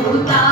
lutar.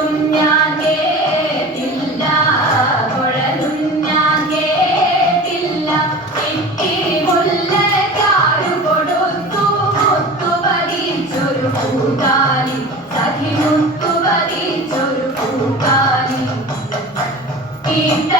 Amen.